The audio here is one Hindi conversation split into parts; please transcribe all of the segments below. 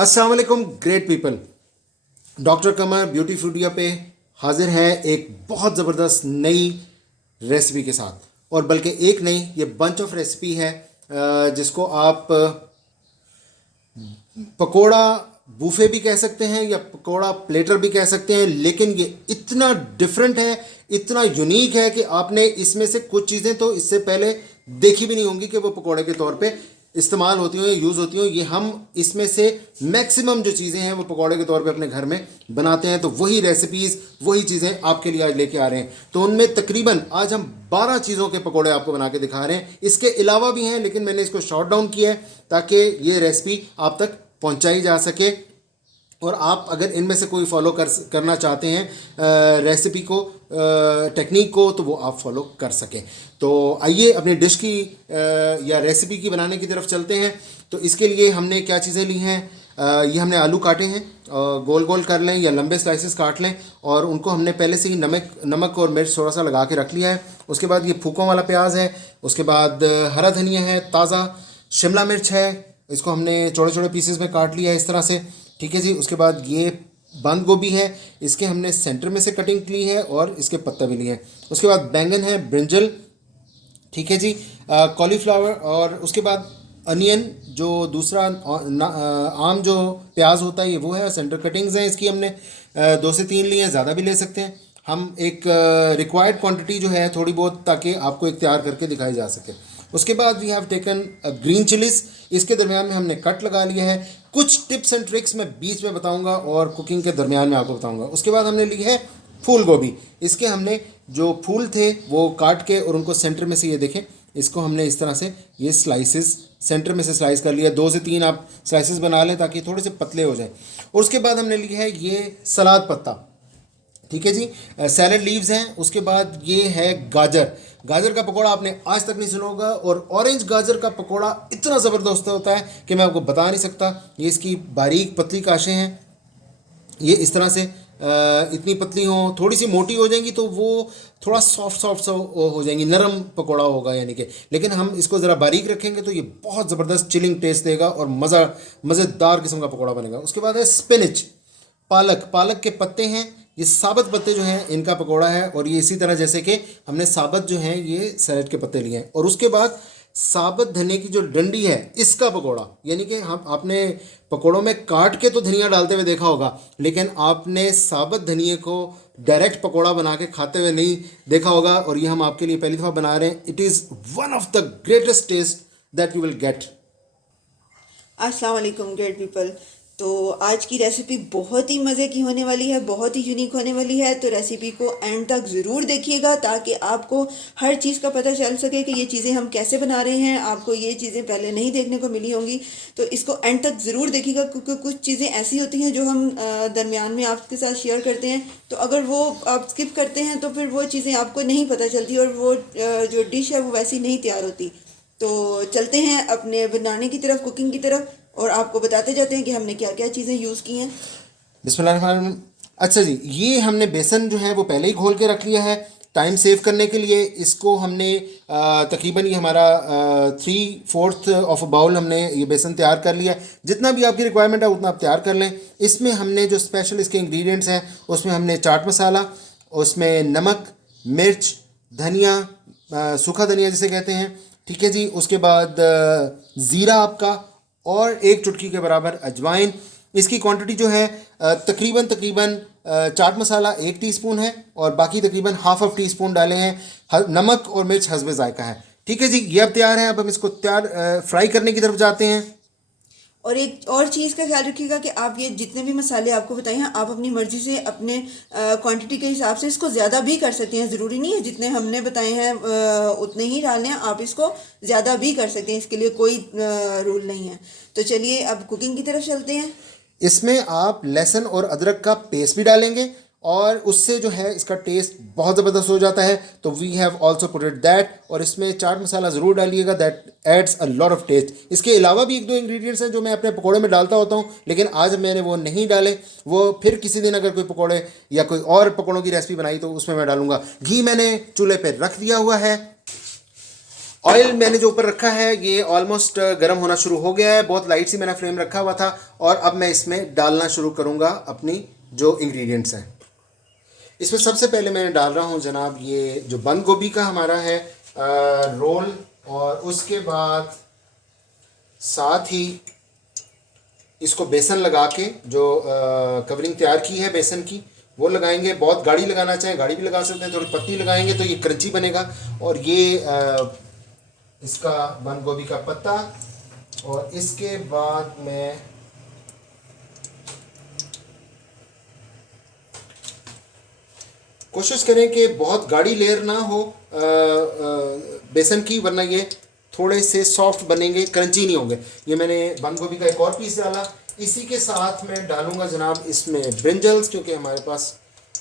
अस्सलाम वालेकुम ग्रेट पीपल। डॉक्टर कमर ब्यूटी फूडिया पे हाजिर है एक बहुत ज़बरदस्त नई रेसिपी के साथ। और बल्कि एक नहीं, ये बंच ऑफ रेसिपी है जिसको आप पकोड़ा बूफे भी कह सकते हैं या पकोड़ा प्लेटर भी कह सकते हैं। लेकिन ये इतना डिफरेंट है, इतना यूनिक है कि आपने इसमें से कुछ चीज़ें तो इससे पहले देखी भी नहीं होंगी कि वो पकोड़े के तौर पे इस्तेमाल होती हो या यूज़ होती हो। ये हम इसमें से मैक्सिमम जो चीज़ें हैं वो पकोड़े के तौर पे अपने घर में बनाते हैं। तो वही रेसिपीज़, वही चीज़ें आपके लिए आज लेके आ रहे हैं। तो उनमें तकरीबन आज हम 12 चीज़ों के पकोड़े आपको बना के दिखा रहे हैं। इसके अलावा भी हैं, लेकिन मैंने इसको शॉर्ट डाउन किया है ताकि ये रेसिपी आप तक पहुंचाई जा सके। और आप अगर इनमें से कोई फॉलो करना चाहते हैं रेसिपी को, टेक्निक को, तो वो आप फॉलो कर सकें। तो आइए अपनी डिश की या रेसिपी की बनाने की तरफ चलते हैं। तो इसके लिए हमने क्या चीज़ें ली हैं, ये हमने आलू काटे हैं, गोल गोल कर लें या लंबे स्लाइसेस काट लें। और उनको हमने पहले से ही नमक और मिर्च थोड़ा सा लगा के रख लिया है। उसके बाद ये फूकों वाला प्याज है, उसके बाद हरा धनिया है, ताज़ा शिमला मिर्च है, इसको हमने छोटे छोटे पीसेस में काट लिया है इस तरह से, ठीक है जी। उसके बाद ये बंद गोभी है, इसके हमने सेंटर में से कटिंग ली है और इसके पत्ते भी लिए हैं। उसके बाद बैंगन है, ब्रिंजल, ठीक है जी, कॉलीफ्लावर, और उसके बाद अनियन जो दूसरा आम जो प्याज होता है ये वो है। सेंटर कटिंग्स हैं इसकी हमने 2 से 3 लिए हैं, ज़्यादा भी ले सकते हैं हम। एक रिक्वायर्ड क्वांटिटी जो है थोड़ी बहुत, ताकि आपको एक तैयार करके दिखाई जा सके। उसके बाद we have taken green chillies, इसके दरमियान में हमने कट लगा लिया है। कुछ टिप्स एंड ट्रिक्स मैं बीच में बताऊंगा और कुकिंग के दरमियान में आपको बताऊंगा। उसके बाद हमने ली है फूल गोभी, इसके हमने जो फूल थे वो काट के और उनको सेंटर में से, ये देखें, इसको हमने इस तरह से ये स्लाइसेस सेंटर में से स्लाइस कर लिया। 2 से 3 आप स्लाइसेस बना लें ताकि थोड़े से पतले हो जाएं। और उसके बाद हमने लिया है ये सलाद पत्ता, ठीक है जी, सैलड लीव्स हैं। उसके बाद ये है गाजर। गाजर का पकोड़ा आपने आज तक नहीं सुना होगा, और ऑरेंज गाजर का पकोड़ा इतना ज़बरदस्त होता है कि मैं आपको बता नहीं सकता। ये इसकी बारीक पतली काशें हैं, ये इस तरह से इतनी पतली हों, थोड़ी सी मोटी हो जाएंगी तो वो थोड़ा सॉफ्ट सॉफ्ट सा हो जाएंगी, नरम पकोड़ा होगा यानी कि। लेकिन हम इसको ज़रा बारीक रखेंगे तो ये बहुत ज़बरदस्त चिलिंग टेस्ट देगा और मज़ेदार किस्म का पकोड़ा बनेगा। उसके बाद है स्पिनच, पालक के पत्ते हैं, ये साबुत पत्ते जो हैं इनका पकोड़ा है। और ये इसी तरह जैसे कि हमने साबुत जो हैं ये सैलेड के पत्ते लिए हैं। और उसके बाद साबुत धनिया की जो डंडी है इसका पकोड़ा, यानी कि हम आपने पकोड़ों में काट के तो धनिया डालते हुए देखा होगा, लेकिन आपने साबुत धनिया को डायरेक्ट पकोड़ा बना के खाते हुए नहीं देखा होगा। और ये हम आपके लिए पहली दफ़ा बना रहे हैं। It is one of the greatest taste that you will get. अस्सलाम वालेकुम ग्रेट पीपल। तो आज की रेसिपी बहुत ही मज़े की होने वाली है, बहुत ही यूनिक होने वाली है। तो रेसिपी को एंड तक ज़रूर देखिएगा ताकि आपको हर चीज़ का पता चल सके कि ये चीज़ें हम कैसे बना रहे हैं। आपको ये चीज़ें पहले नहीं देखने को मिली होंगी, तो इसको एंड तक ज़रूर देखिएगा, क्योंकि कुछ चीज़ें ऐसी होती हैं जो हम दरमियान में आपके साथ शेयर करते हैं। तो अगर वो आप स्किप करते हैं तो फिर वो चीज़ें आपको नहीं पता चलती और वो जो डिश है वो वैसी नहीं तैयार होती। तो चलते हैं अपने बनाने की तरफ, कुकिंग की तरफ, और आपको बताते जाते हैं कि हमने क्या क्या चीज़ें यूज़ की हैं। बिस्मिल्लाह। अच्छा जी, ये हमने बेसन जो है वो पहले ही घोल के रख लिया है टाइम सेव करने के लिए। इसको हमने तकरीबन ये हमारा 3/4 ऑफ अ बाउल हमने ये बेसन तैयार कर लिया है। जितना भी आपकी रिक्वायरमेंट है उतना आप तैयार कर लें। इसमें हमने जो स्पेशल इसके इंग्रेडिएंट्स हैं उसमें हमने चाट मसाला, उसमें नमक, मिर्च, धनिया, सूखा धनिया जिसे कहते हैं, ठीक है जी। उसके बाद ज़ीरा आपका, और 1 चुटकी के बराबर अजवाइन। इसकी क्वांटिटी जो है तकरीबन चाट मसाला 1 टीस्पून है और बाकी तकरीबन ½ टीस्पून डाले हैं। नमक और मिर्च हस्बे जायका है, ठीक है जी। ये अब तैयार है। अब हम इसको फ्राई करने की तरफ जाते हैं। और एक और चीज़ का ख्याल रखिएगा कि आप ये जितने भी मसाले आपको बताए हैं, आप अपनी मर्ज़ी से अपने क्वांटिटी के हिसाब से इसको ज़्यादा भी कर सकते हैं। ज़रूरी नहीं है जितने हमने बताए हैं उतने ही डालने हैं, आप इसको ज़्यादा भी कर सकते हैं, इसके लिए कोई रूल नहीं है। तो चलिए अब कुकिंग की तरफ चलते हैं। इसमें आप लहसुन और अदरक का पेस्ट भी डालेंगे और उससे जो है इसका टेस्ट बहुत ज़बरदस्त हो जाता है। तो we have also put it that. और इसमें चाट मसाला ज़रूर डालिएगा, that adds a lot of taste. इसके अलावा भी 1-2 इंग्रेडिएंट्स हैं जो मैं अपने पकोड़े में डालता होता हूँ, लेकिन आज मैंने वो नहीं डाले। वो फिर किसी दिन अगर कोई पकोड़े या कोई और पकोड़ों की रेसिपी बनाई तो उसमें मैं डालूंगा। घी मैंने चूल्हे पर रख दिया हुआ है ऑयल मैंने जो ऊपर रखा है ये ऑलमोस्ट गर्म होना शुरू हो गया है, बहुत लाइट सी मैंने फ्लेम रखा हुआ था। और अब मैं इसमें डालना शुरू करूँगा अपनी जो इंग्रेडिएंट्स हैं। इसमें सबसे पहले मैं डाल रहा हूँ जनाब ये जो बंद गोभी का हमारा है रोल, और उसके बाद साथ ही इसको बेसन लगा के जो कवरिंग तैयार की है बेसन की वो लगाएंगे। बहुत गाढ़ी लगाना चाहें गाढ़ी भी लगा सकते हैं, थोड़ी पतली लगाएंगे तो ये क्रंची बनेगा। और ये इसका बंद गोभी का पत्ता, और इसके बाद मैं कोशिश करें कि बहुत गाढ़ी लेयर ना हो बेसन की, वरना ये थोड़े से सॉफ्ट बनेंगे, क्रंची नहीं होंगे। ये मैंने बंद गोभी का एक और पीस डाला। इसी के साथ मैं डालूंगा जनाब इसमें ब्रिंजल्स, क्योंकि हमारे पास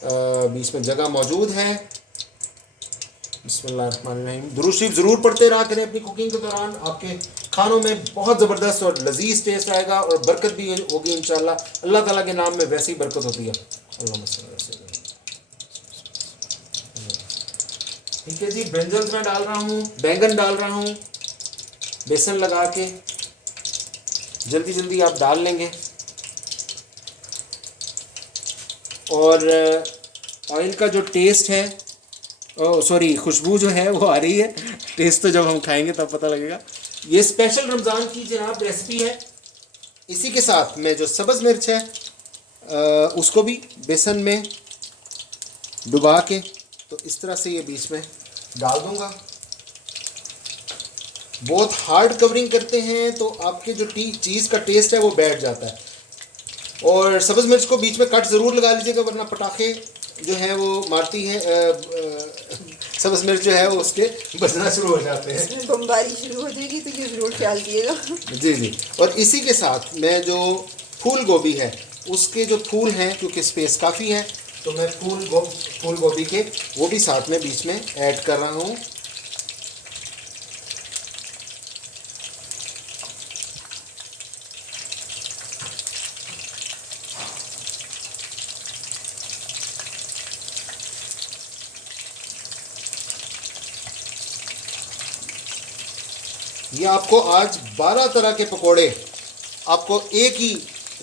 बीच में जगह मौजूद है। बिस्मिल्लाहिर्रहमानिर्रहीम। दुरूद शरीफ ज़रूर पढ़ते रहा करें अपनी कुकिंग के दौरान, आपके खानों में बहुत ज़बरदस्त और लजीज टेस्ट आएगा और बरकत भी होगी इंशाल्लाह। अल्लाह ताला के नाम में वैसे ही बरकत होती है। ठीक है जी, ब्रिंजल्स मैं डाल रहा हूँ, बैंगन डाल रहा हूँ, बेसन लगा के जल्दी जल्दी आप डाल लेंगे। और ऑयल का जो टेस्ट है, सॉरी खुशबू जो है वो आ रही है, टेस्ट तो जब हम खाएंगे तब पता लगेगा। ये स्पेशल रमज़ान की जनाब रेसिपी है। इसी के साथ मैं जो सब्ज़ मिर्च है उसको भी बेसन में डुबा के तो इस तरह से ये बीच में डाल दूंगा। बहुत हार्ड कवरिंग करते हैं तो आपके जो चीज़ का टेस्ट है वो बैठ जाता है। और सब्ज़ मिर्च को बीच में कट ज़रूर लगा लीजिएगा, वरना पटाखे जो है वो मारती है, सब्ज़ मिर्च जो है वो उसके बजना शुरू हो जाते हैं, बमबारी शुरू हो जाएगी, तो ये ज़रूर ख्याल कीजिएगा। जी जी। और इसी के साथ मैं जो फूल गोभी है उसके जो फूल हैं, क्योंकि स्पेस काफ़ी है तो मैं फूल गोभी के वो भी साथ में बीच में ऐड कर रहा हूँ। ये आपको आज 12 तरह के पकोड़े आपको एक ही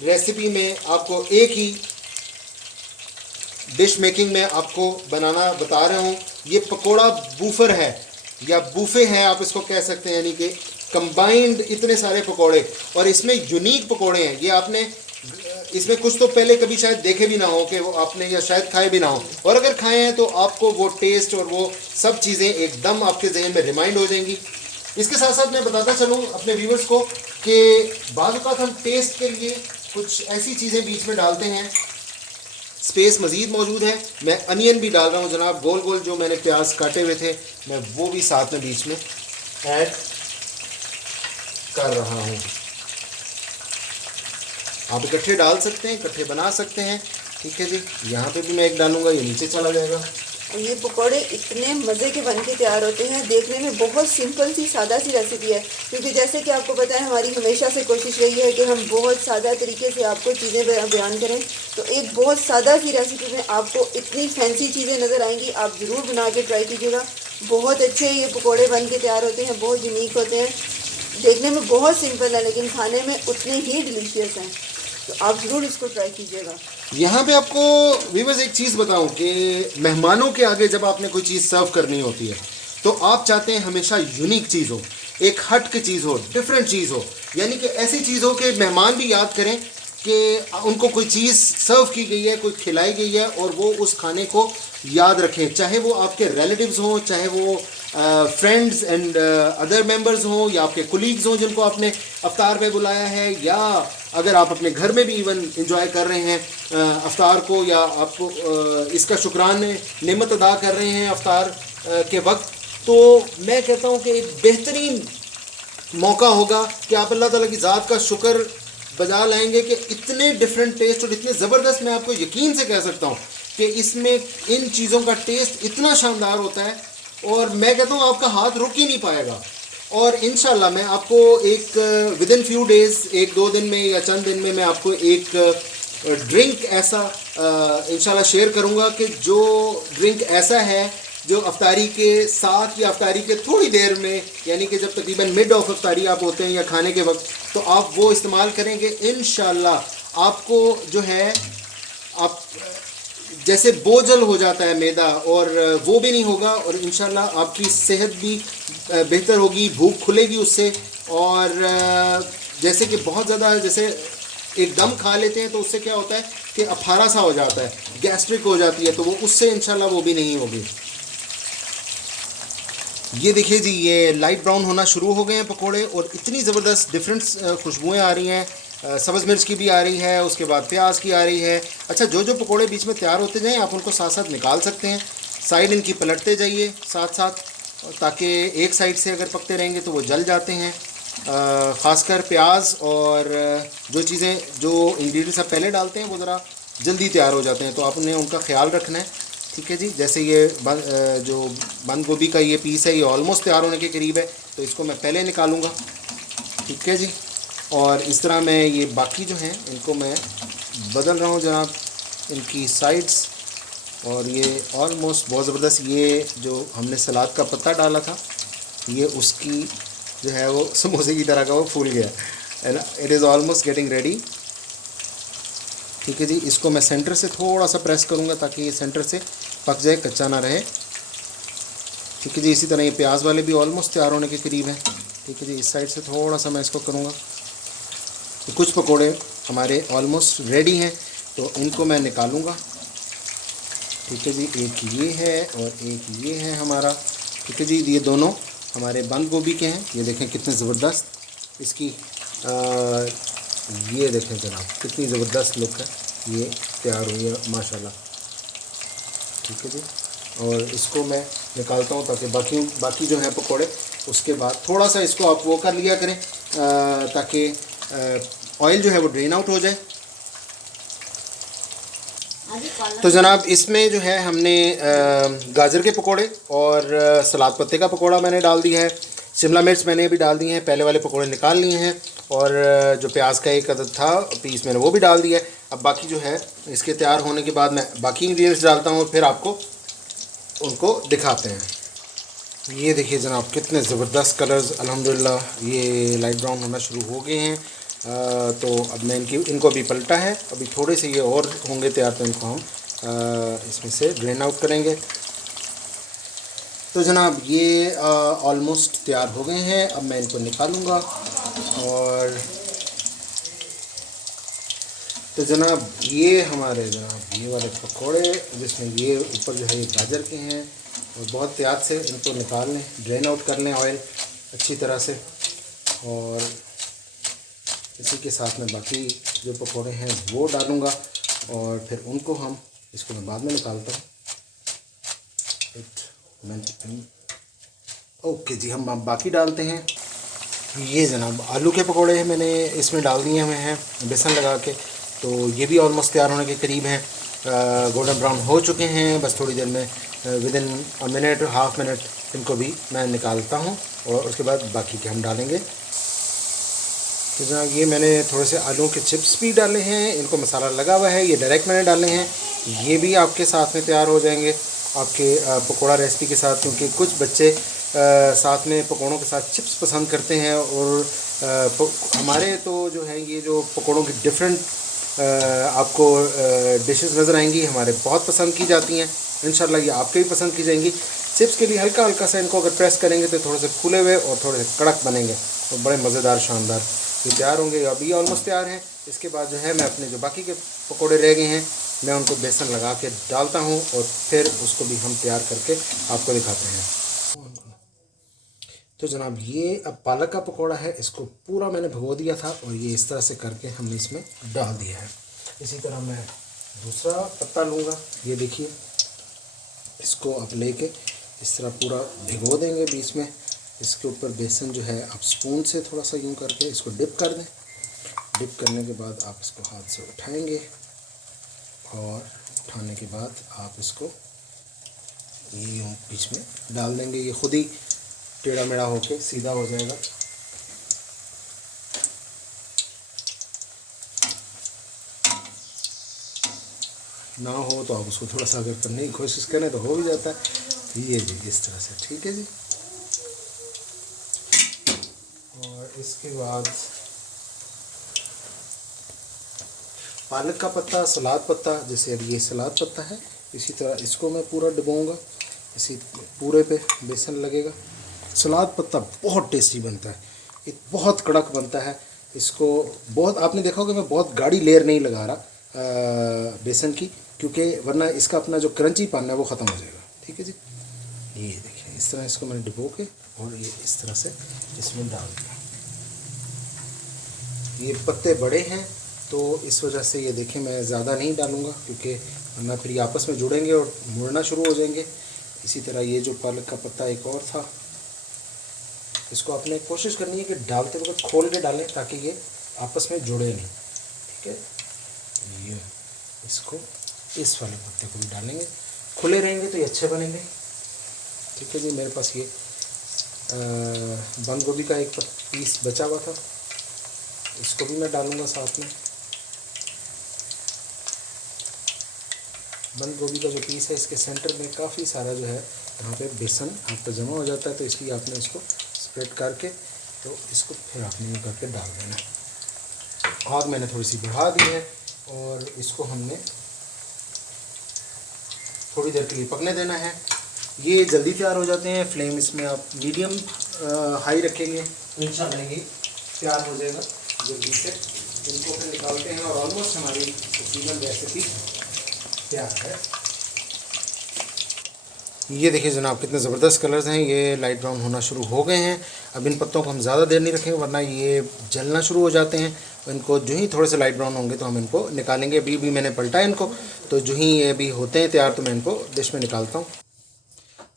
रेसिपी में, आपको एक ही डिश मेकिंग में आपको बनाना बता रहा हूँ। ये पकोड़ा बूफर है या बूफे है आप इसको कह सकते हैं, यानी कि कंबाइंड इतने सारे पकोड़े, और इसमें यूनिक पकोड़े हैं। ये आपने इसमें कुछ तो पहले कभी शायद देखे भी ना हो कि वो आपने, या शायद खाए भी ना हो, और अगर खाए हैं तो आपको वो टेस्ट और वो सब चीज़ें एकदम आपके जहन में रिमाइंड हो जाएंगी। इसके साथ साथ मैं बताता चलूँ अपने व्यूवर्स को कि बाज़ औक़ात हम टेस्ट के लिए कुछ ऐसी चीज़ें बीच में डालते हैं। स्पेस मज़ीद मौजूद है, मैं अनियन भी डाल रहा हूँ जनाब, गोल गोल जो मैंने प्याज काटे हुए थे मैं वो भी साथ में बीच में ऐड कर रहा हूँ। आप इकट्ठे डाल सकते हैं, इकट्ठे बना सकते हैं। ठीक है जी, यहाँ पे भी मैं एक डालूँगा, ये नीचे चला जाएगा। और ये पकोड़े इतने मज़े के बन के तैयार होते हैं, देखने में बहुत सिंपल सी सादा सी रेसिपी है, क्योंकि जैसे कि आपको पता है हमारी हमेशा से कोशिश रही है कि हम बहुत सादा तरीके से आपको चीज़ें बयान करें। तो एक बहुत सादा सी रेसिपी में आपको इतनी फैंसी चीज़ें नज़र आएंगी, आप ज़रूर बना के ट्राई कीजिएगा। बहुत अच्छे ये पकोड़े बन के तैयार होते हैं, बहुत यूनिक होते हैं, देखने में बहुत सिंपल है लेकिन खाने में उतने ही डिलीशियस हैं। तो आप ज़रूर इसको ट्राई कीजिएगा। यहाँ पे आपको व्यूअर्स एक चीज़ बताऊँ कि मेहमानों के आगे जब आपने कोई चीज़ सर्व करनी होती है तो आप चाहते हैं हमेशा यूनिक चीज़ हो, एक हट की चीज़ हो, डिफरेंट चीज़ हो, यानी कि ऐसी चीज़ हो कि मेहमान भी याद करें कि उनको कोई चीज़ सर्व की गई है, कोई खिलाई गई है, और वो उस खाने को याद रखें। चाहे वो आपके रिलेटिव्स हों, चाहे वो फ्रेंड्स एंड अदर मेंबर्स हों, या आपके कुलीग्स हों जिनको आपने अफ्तार पे बुलाया है, या अगर आप अपने घर में भी इवन इंजॉय कर रहे हैं अफ्तार को, या आपको इसका शुक्रान नेमत अदा कर रहे हैं अफ्तार के वक्त, तो मैं कहता हूँ कि एक बेहतरीन मौका होगा कि आप अल्लाह ताला की ज़ात का शुक्र बजा लाएंगे कि इतने डिफरेंट टेस्ट और इतने ज़बरदस्त, मैं आपको यकीन से कह सकता हूँ कि इसमें इन चीज़ों का टेस्ट इतना शानदार होता है, और मैं कहता हूँ आपका हाथ रुक ही नहीं पाएगा। और इंशाल्लाह मैं आपको एक विद इन फ्यू डेज़, 1-2 दिन में या चंद दिन में मैं आपको एक ड्रिंक ऐसा इंशाल्लाह शेयर करूँगा कि जो ड्रिंक ऐसा है जो अफ्तारी के साथ या अफ्तारी के थोड़ी देर में, यानी कि जब तकरीबन मिड ऑफ अफ्तारी आप होते हैं या खाने के वक्त, तो आप वो इस्तेमाल करेंगे। इंशाल्लाह आपको जो है, आप जैसे बोझल हो जाता है मैदा, और वो भी नहीं होगा, और इंशाल्लाह आपकी सेहत भी बेहतर होगी, भूख खुलेगी उससे। और जैसे कि बहुत ज़्यादा जैसे एकदम खा लेते हैं तो उससे क्या होता है कि अफारा सा हो जाता है, गैस्ट्रिक हो जाती है, तो वो उससे इंशाल्लाह वो भी नहीं होगी। ये देखिए जी, ये लाइट ब्राउन होना शुरू हो गए हैं पकोड़े, और इतनी ज़बरदस्त डिफरेंट खुशबुएँ आ रही हैं। सब्ज़ मिर्च की भी आ रही है, उसके बाद प्याज की आ रही है। अच्छा, जो जो पकोड़े बीच में तैयार होते जाएं आप उनको साथ साथ निकाल सकते हैं, साइड इनकी पलटते जाइए साथ साथ, ताकि एक साइड से अगर पकते रहेंगे तो वो जल जाते हैं। ख़ासकर प्याज और जो चीज़ें, जो इंग्रेडिएंट्स आप पहले डालते हैं वो ज़रा जल्दी तैयार हो जाते हैं, तो आपने उनका ख्याल रखना है। ठीक है जी, जैसे ये जो बंद गोभी का ये पीस है, ये ऑलमोस्ट तैयार होने के करीब है, तो इसको मैं पहले निकालूंगा। ठीक है जी, और इस तरह मैं ये बाकी जो हैं इनको मैं बदल रहा हूँ जनाब, इनकी साइड्स। और ये ऑलमोस्ट बहुत ज़बरदस्त, ये जो हमने सलाद का पत्ता डाला था, ये उसकी जो है वो समोसे की तरह का वो फूल गया, and it is almost getting ready. ठीक है जी, इसको मैं सेंटर से थोड़ा सा प्रेस करूँगा ताकि ये सेंटर से पक जाए, कच्चा ना रहे। ठीक है जी, इसी तरह ये प्याज वाले भी ऑलमोस्ट तैयार होने के करीब हैं। ठीक है जी, इस साइड से थोड़ा सा मैं इसको करूँगा। तो कुछ पकोड़े हमारे ऑलमोस्ट रेडी हैं, तो इनको मैं निकालूँगा। ठीक है जी, एक ये है और एक ये है हमारा। ठीक है जी, ये दोनों हमारे बंद गोभी के हैं। ये देखें कितने ज़बरदस्त इसकी ये देखें जनाब, कितनी ज़बरदस्त लुक है, ये तैयार हुई है माशाल्लाह। ठीक है जी, और इसको मैं निकालता हूँ ताकि बाकी जो है पकोड़े, उसके बाद थोड़ा सा इसको आप वो कर लिया करें ताकि ऑयल जो है वो ड्रेन आउट हो जाए। तो जनाब इसमें जो है हमने गाजर के पकोड़े और सलाद पत्ते का पकोड़ा मैंने डाल दिया है, शिमला मिर्च मैंने भी डाल दी हैं, पहले वाले पकोड़े निकाल लिए हैं, और जो प्याज का एक अदद था पीस मैंने वो भी डाल दिया है। अब बाकी जो है इसके तैयार होने के बाद मैं बाकी इंग्रेडिएंट्स डालता हूँ, फिर आपको उनको दिखाते हैं। ये देखिए जनाब, कितने ज़बरदस्त कलर्स अल्हम्दुलिल्लाह ये लाइट ब्राउन होना शुरू हो गए हैं। तो अब मैं इनको अभी पलटा है, अभी थोड़े से ये और होंगे तैयार, तो इनको हम इसमें से ड्रेन आउट करेंगे। तो जनाब ये ऑलमोस्ट तैयार हो गए हैं, अब मैं इनको निकालूंगा। और तो जनाब ये हमारे जनाब ये वाले पकोड़े, जिसमें ये ऊपर जो है ये गाजर के हैं, और बहुत प्यार से इनको निकाल लें, ड्रेन आउट कर लें ऑयल अच्छी तरह से। और इसी के साथ में बाकी जो पकोड़े हैं वो डालूँगा, और फिर उनको इसको मैं बाद में निकालता हूँ। ओके जी, हम बाकी डालते हैं। ये जनाब आलू के पकोड़े हैं, मैंने इसमें डाल दिए हुए हैं बेसन लगा के, तो ये भी ऑलमोस्ट तैयार होने के करीब हैं, गोल्डन ब्राउन हो चुके हैं। बस थोड़ी देर में with in a minute half minute इनको भी मैं निकालता हूँ, और उसके बाद बाकी के हम डालेंगे। तो जनाब ये मैंने थोड़े से आलू के चिप्स भी डाले हैं, इनको मसाला लगा हुआ है, ये डायरेक्ट मैंने डाले हैं। ये भी आपके साथ में तैयार हो जाएंगे आपके पकोड़ा रेसिपी के साथ, क्योंकि कुछ बच्चे साथ में पकोड़ों के साथ चिप्स पसंद करते हैं। और हमारे तो जो है ये जो पकोड़ों की डिफरेंट आपको डिशेस नज़र आएंगी, हमारे बहुत पसंद की जाती हैं। इंशाल्लाह ये आपके भी पसंद की जाएंगी। चिप्स के लिए हल्का हल्का सा इनको अगर प्रेस करेंगे तो थोड़े से फूले हुए और थोड़े से कड़क बनेंगे, और बड़े मज़ेदार शानदार ये तैयार होंगे। अभी ऑलमोस्ट तैयार हैं। इसके बाद जो है मैं अपने जो बाकी के पकोड़े रह गए हैं, मैं उनको बेसन लगा के डालता हूँ, और फिर उसको भी हम तैयार करके आपको दिखाते हैं। तो जनाब ये अब पालक का पकोड़ा है, इसको पूरा मैंने भिगो दिया था, और ये इस तरह से करके हमने इसमें डाल दिया है। इसी तरह मैं दूसरा पत्ता लूँगा, ये देखिए, इसको आप लेके इस तरह पूरा भिगो देंगे बीच में। इसके ऊपर बेसन जो है आप स्पून से थोड़ा सा यूँ करके इसको डिप कर दें। डिप करने के बाद आप इसको हाथ से उठाएंगे, और उठाने के बाद आप इसको ये यूँ बीच में डाल देंगे, ये खुद ही टेढ़ा मेढ़ा होके सीधा हो जाएगा। ना हो तो आप उसको थोड़ा सा अगर करने की कोशिश करें तो हो भी जाता है, ये जी इस तरह से, ठीक है जी। और इसके बाद पालक का पत्ता, सलाद पत्ता, जैसे अब ये सलाद पत्ता है, इसी तरह इसको मैं पूरा डुबाऊँगा, इसी पूरे पे बेसन लगेगा। सलाद पत्ता बहुत टेस्टी बनता है, ये बहुत कड़क बनता है। इसको बहुत, आपने देखा होगा मैं बहुत गाढ़ी लेयर नहीं लगा रहा बेसन की, क्योंकि वरना इसका अपना जो क्रंची पान है वो ख़त्म हो जाएगा, ठीक है जी। ये देखिए इस तरह इसको मैंने डुबो के और ये इस तरह से इसमें डाल दिया। ये पत्ते बड़े हैं तो इस वजह से ये देखें मैं ज़्यादा नहीं डालूँगा, क्योंकि वरना फिर ये आपस में जुड़ेंगे और मुड़ना शुरू हो जाएंगे। इसी तरह ये जो पालक का पत्ता एक और था, इसको आपने कोशिश करनी है कि डालते वक्त खोल के डालें ताकि ये आपस में जुड़े नहीं, ठीक है। ये इसको इस वाले पत्ते को भी डालेंगे, खुले रहेंगे तो ये अच्छे बनेंगे, ठीक है जी। मेरे पास ये बंद गोभी का एक पीस बचा हुआ था, इसको भी मैं डालूँगा साथ में। बंद गोभी का जो पीस है इसके सेंटर में काफ़ी सारा जो है यहाँ पे बेसन आपका जमा हो जाता है, तो इसलिए आपने इसको स्प्रेड करके तो इसको फिर आपने ये करके डाल देना। आग मैंने थोड़ी सी बढ़ा दी है और इसको हमने थोड़ी देर के लिए पकने देना है। ये जल्दी तैयार हो जाते हैं, फ्लेम इसमें आप मीडियम हाई रखेंगे, इंशाल्लाह ये तैयार हो जाएगा जल्दी से। इनको फिर निकालते हैं और ऑलमोस्ट हमारी तकरीबन रेसिपी तैयार है। ये देखिए जनाब कितने ज़बरदस्त कलर्स हैं, ये लाइट ब्राउन होना शुरू हो गए हैं। अब इन पत्तों को हम ज़्यादा देर नहीं रखेंगे वरना ये जलना शुरू हो जाते हैं। इनको जो ही थोड़े से लाइट ब्राउन होंगे तो हम इनको निकालेंगे। अभी भी मैंने पलटा है इनको, तो जो ही ये भी होते हैं तैयार तो मैं इनको डिश में निकालता हूँ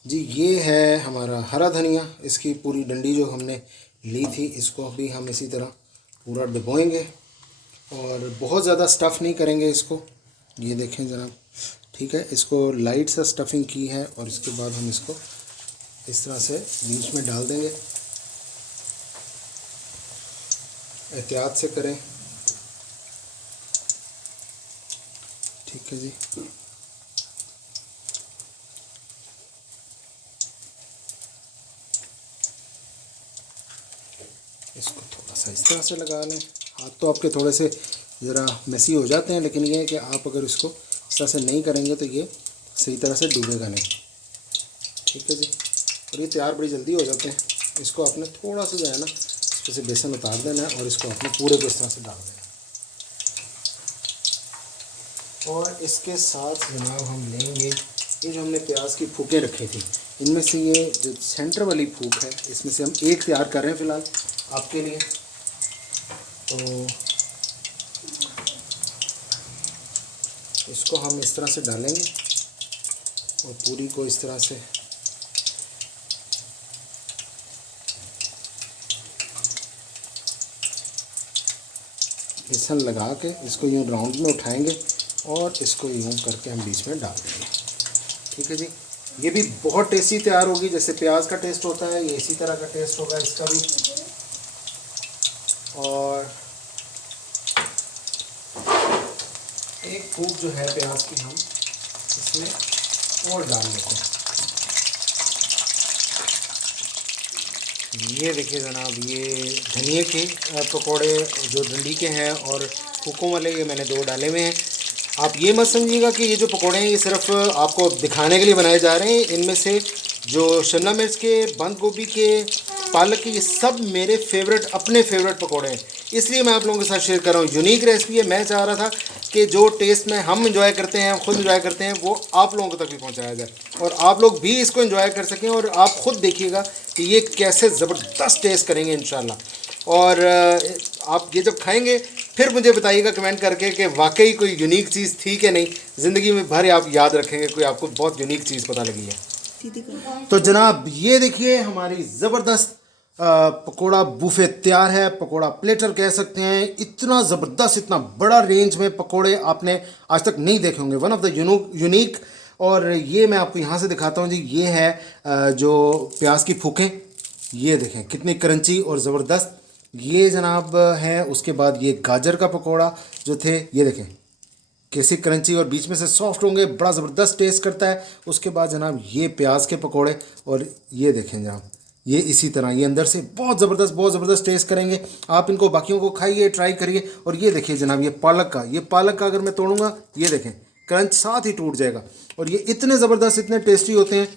जी। ये है हमारा हरा धनिया, इसकी पूरी डंडी जो हमने ली थी इसको भी हम इसी तरह पूरा डुबोएंगे और बहुत ज़्यादा स्टफ़ नहीं करेंगे इसको। ये देखें जनाब, ठीक है। इसको लाइट सा स्टफिंग की है और इसके बाद हम इसको इस तरह से बीच में डाल देंगे। एहतियात से करें, ठीक है जी। इसको थोड़ा सा इस तरह से लगा लें। हाथ तो आपके थोड़े से ज़रा मैसी हो जाते हैं, लेकिन ये है कि आप अगर इसको इस तरह से नहीं करेंगे तो ये सही तरह से डूबेगा नहीं, ठीक है जी। और ये तैयार बड़ी जल्दी हो जाते हैं। इसको आपने थोड़ा सा जो है ना इसमें से बेसन उतार देना है और इसको आपने पूरे को इस तरह से डाल देना। और इसके साथ जनाब हम लेंगे ये जो हमने प्याज की फूकें रखी थी, इनमें से ये जो सेंटर वाली फूक है इसमें से हम एक तैयार कर रहे हैं फ़िलहाल आपके लिए। तो इसको हम इस तरह से डालेंगे और पूरी को इस तरह से बेसन लगा के इसको यूँ राउंड में उठाएंगे और इसको यूँ करके हम बीच में डाल देंगे, ठीक है जी। ये भी बहुत टेस्टी तैयार होगी, जैसे प्याज का टेस्ट होता है ये इसी तरह का टेस्ट होगा इसका भी। और एक फूक जो है प्याज की हम इसमें और डाल लेते हैं। ये देखिए जनाब, ये धनिए के पकोड़े जो डंडी के हैं और फूकों वाले ये मैंने 2 डाले हुए हैं। आप ये मत समझिएगा कि ये जो पकोड़े हैं ये सिर्फ आपको दिखाने के लिए बनाए जा रहे हैं। इनमें से जो शिमला मिर्च के, बंद गोभी के, पालक के, ये सब मेरे फेवरेट, अपने फेवरेट पकोड़े हैं, इसलिए मैं आप लोगों के साथ शेयर कर रहा हूँ। यूनिक रेसिपी है। मैं चाह रहा था कि जो टेस्ट में हम एंजॉय करते हैं, खुद एंजॉय करते हैं, वो आप लोगों तक भी पहुँचाया जाए और आप लोग भी इसको एंजॉय कर सकें। और आप खुद देखिएगा कि ये कैसे ज़बरदस्त टेस्ट करेंगे इंशाल्लाह। और आप ये जब खाएंगे फिर मुझे बताइएगा कमेंट करके कि वाकई कोई यूनिक चीज़ थी कि नहीं। ज़िंदगी में भर आप याद रखेंगे कोई आपको बहुत यूनिक चीज़ पता लगी है। तो जनाब ये देखिए हमारी ज़बरदस्त पकोड़ा बुफे तैयार है। पकोड़ा प्लेटर कह सकते हैं। इतना ज़बरदस्त, इतना बड़ा रेंज में पकोड़े आपने आज तक नहीं देखे होंगे। One of the unique. और ये मैं आपको यहाँ से दिखाता हूँ जी। ये है जो प्याज की फूकें, ये देखें कितनी क्रंची और कैसे क्रंची और बीच में से सॉफ्ट होंगे, बड़ा ज़बरदस्त टेस्ट करता है। उसके बाद जनाब ये प्याज के पकोड़े, और ये देखें जनाब ये इसी तरह ये अंदर से बहुत ज़बरदस्त टेस्ट करेंगे। आप इनको बाकियों को खाइए, ट्राई करिए। और ये देखिए जनाब ये पालक का अगर मैं तोड़ूंगा, ये देखें क्रंच साथ ही टूट जाएगा। और ये इतने ज़बरदस्त, इतने टेस्टी होते हैं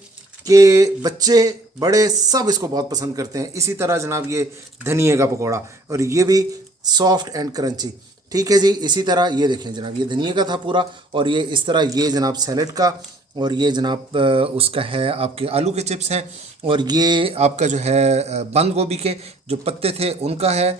कि बच्चे बड़े सब इसको बहुत पसंद करते हैं। इसी तरह जनाब ये धनिए का पकौड़ा, और ये भी सॉफ्ट एंड क्रंची। ठीक है जी। इसी तरह ये देखें जनाब ये धनिए का था पूरा, और ये इस तरह ये जनाब सैलेड का, और ये जनाब उसका है आपके आलू के चिप्स हैं, और ये आपका जो है बंद गोभी के जो पत्ते थे उनका है,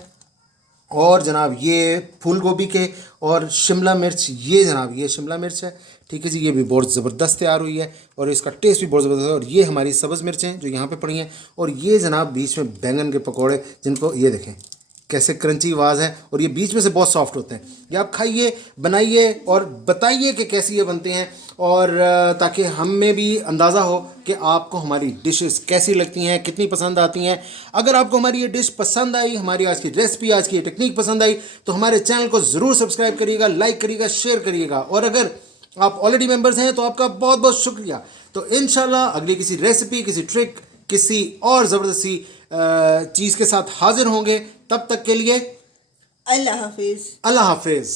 और जनाब ये फूल गोभी के, और शिमला मिर्च, ये जनाब ये शिमला मिर्च है। ठीक है जी। ये भी बहुत ज़बरदस्त तैयार हुई है, और इसका टेस्ट भी बहुत ज़बरदस्त है। और ये हमारी सब्ज़ मिर्चें जो यहाँ पे पड़ी हैं, और ये जनाब बीच में बैंगन के पकौड़े, जिनको ये देखें कैसे क्रंची आवाज़ है, और ये बीच में से बहुत सॉफ्ट होते हैं। ये आप खाइए, बनाइए और बताइए कि कैसे ये बनते हैं, और ताकि हमें भी अंदाज़ा हो कि आपको हमारी डिशेस कैसी लगती हैं, कितनी पसंद आती हैं। अगर आपको हमारी ये डिश पसंद आई, हमारी आज की रेसिपी, आज की ये टेक्निक पसंद आई, तो हमारे चैनल को ज़रूर सब्सक्राइब करिएगा, लाइक करिएगा, शेयर करिएगा। और अगर आप ऑलरेडी मेंबर्स हैं तो आपका बहुत बहुत शुक्रिया। तो इंशाल्लाह अगली किसी रेसिपी, किसी ट्रिक, किसी और ज़बरदस्ती चीज़ के साथ हाजिर होंगे। तब तक के लिए अल्लाह हाफिज़। अल्लाह हाफिज़।